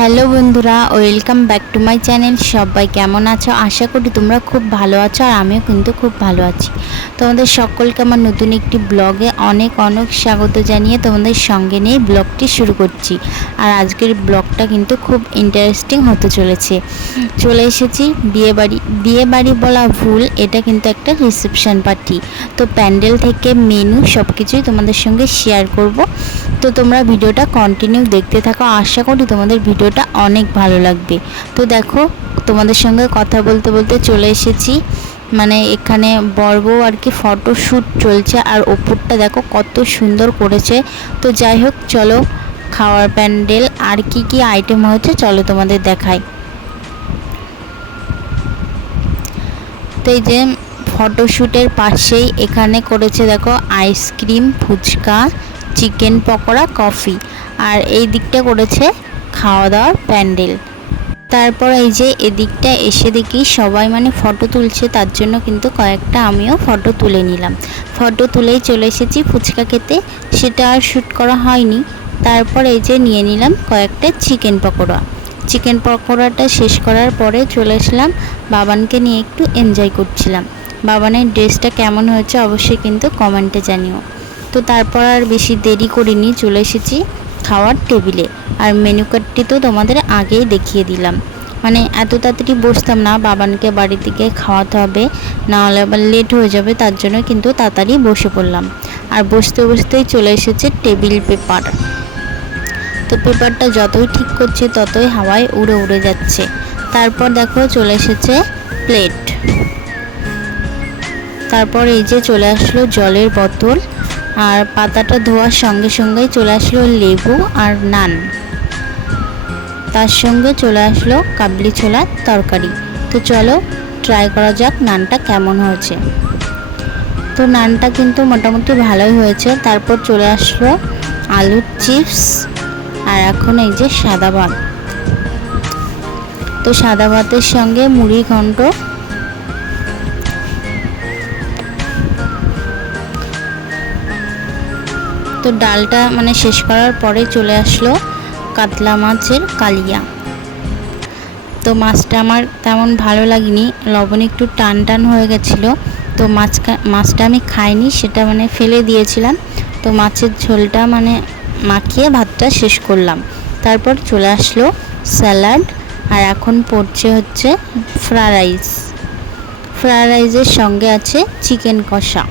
Hello বন্ধুরা, welcome back to my channel. সবাই কেমন আছো? আশা করি তোমরা খুব ভালো আছো, আর আমিও কিন্তু খুব ভালো আছি। তোমাদের সকলকে আমার নতুন একটি ব্লগে অনেক অনেক স্বাগত জানিয়ে তোমাদের সঙ্গে নিয়ে ব্লগটি শুরু করছি। আর আজকের ব্লগটা কিন্তু খুব ইন্টারেস্টিং হতে চলেছে। চলে এসেছি বিয়েবাড়ি বলা ভুল, এটা কিন্তু একটা রিসেপশন পার্টি। তো প্যান্ডেল থেকে মেনু সব কিছুই তোমাদের সঙ্গে শেয়ার করব। তো তোমরা ভিডিওটা কন্টিনিউ দেখতে থাকো, আশা করি তোমাদের ভিডিওটা অনেক ভালো লাগবে। তো দেখো, তোমাদের সঙ্গে কথা বলতে বলতে চলে এসেছি, মানে এখানে বর্বউ আর কি ফটোশ্যুট চলছে, আর ওপরটা দেখো কত সুন্দর করেছে। তো যাই হোক, চলো খাওয়ার প্যান্ডেল আর কি কি আইটেম হয়েছে চলো তোমাদের দেখাই। তো এই যে ফটোশ্যুটের পাশেই এখানে করেছে দেখো ice cream, phuchka, chicken pakora, coffee, আর এই দিকটা করেছে খাওয়া দাওয়ার প্যান্ডেল। তারপর এই যে এদিকটা এসে দেখি সবাই মানে ফটো তুলছে, তার জন্য কিন্তু কয়েকটা আমিও ফটো তুলে নিলাম। ফটো তুলেই চলে এসেছি ফুচকা খেতে, সেটা আর শ্যুট করা হয়নি। তারপর এই যে নিয়ে নিলাম কয়েকটা চিকেন পকোড়া। চিকেন পকোড়াটা শেষ করার পরে চলে আসলাম বাবানকে নিয়ে একটু এনজয় করছিলাম। বাবানের ড্রেসটা কেমন হয়েছে অবশ্যই কিন্তু কমেন্টে জানিও। তো তারপর আর বেশি দেরি করিনি, চলে এসেছি খাওয়ার টেবিলে। আর মেনু কার্ডটি তো তোমাদের আগেই দেখিয়ে দিলাম। মানে এত তাড়াতাড়ি বসতাম না, বাবানকে বাড়ি থেকে খাওয়াতে হবে, নাহলে আবার লেট হয়ে যাবে, তার জন্য কিন্তু তাড়াতাড়ি বসে পড়লাম। আর বসতে বসতেই চলে এসেছে টেবিল পেপার। তো পেপারটা যতই ঠিক করছি ততই হাওয়ায় উড়ে উড়ে যাচ্ছে। তারপর দেখো চলে এসেছে প্লেট। তারপর এই যে চলে আসলো জলের বোতল, আর পাতাটা ধোয়ার সঙ্গে সঙ্গেই চলে আসলো লেবু আর নান। তার সঙ্গে চলে আসলো কাবলি ছোলার তরকারি। তো চলো ট্রাই করা যাক নানটা কেমন হয়েছে। তো নানটা কিন্তু মোটামুটি ভালোই হয়েছে। তারপর চলে আসলো আলুর চিপস, আর এখন এই যে সাদা ভাত। তো সাদা ভাতের সঙ্গে মুড়ি ঘন্ট। তো ডালটা মানে শেষ করার পরে চলে আসলো কাতলা মাছের কালিয়া। তো মাছটা আমার তেমন ভালো লাগেনি, লবণ একটু টান টান হয়ে গেছিলো। তো মাছটা আমি খাইনি, সেটা মানে ফেলে দিয়েছিলাম। তো মাছের ঝোলটা মানে মাখিয়ে ভাতটা শেষ করলাম। তারপর চলে আসলো স্যালাড, আর এখন পড়ছে হচ্ছে ফ্রাইড রাইস। ফ্রাইড রাইসের সঙ্গে আছে চিকেন কষা।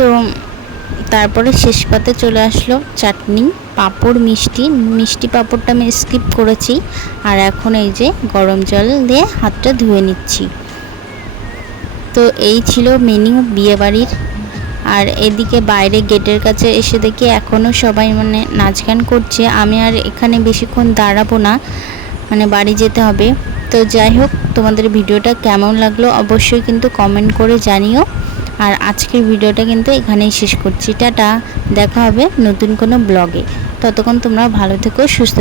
তো তারপরে শেষ পাতে চলে আসলো চাটনি, পাঁপড়, মিষ্টি পাঁপড়টা আমি স্কিপ করেছি। আর এখন এই যে গরম জল দিয়ে হাতটা ধুয়ে নিচ্ছি। তো এই ছিল মেনু বিয়েবাড়ির। আর এদিকে বাইরে গেটের কাছে এসে দেখি এখনও সবাই মানে নাচ গান করছে। আমি আর এখানে বেশিক্ষণ দাঁড়াবো না, মানে বাড়ি যেতে হবে। তো যাই হোক, তোমাদের ভিডিওটা কেমন লাগলো অবশ্যই কিন্তু কমেন্ট করে জানিও। আর আজকের ভিডিওটা কিন্তু এখানেই শেষ করছি। টাটা, দেখা হবে নতুন কোনো ব্লগে। ততক্ষণ তোমরা ভালো থেকো, সুস্থ।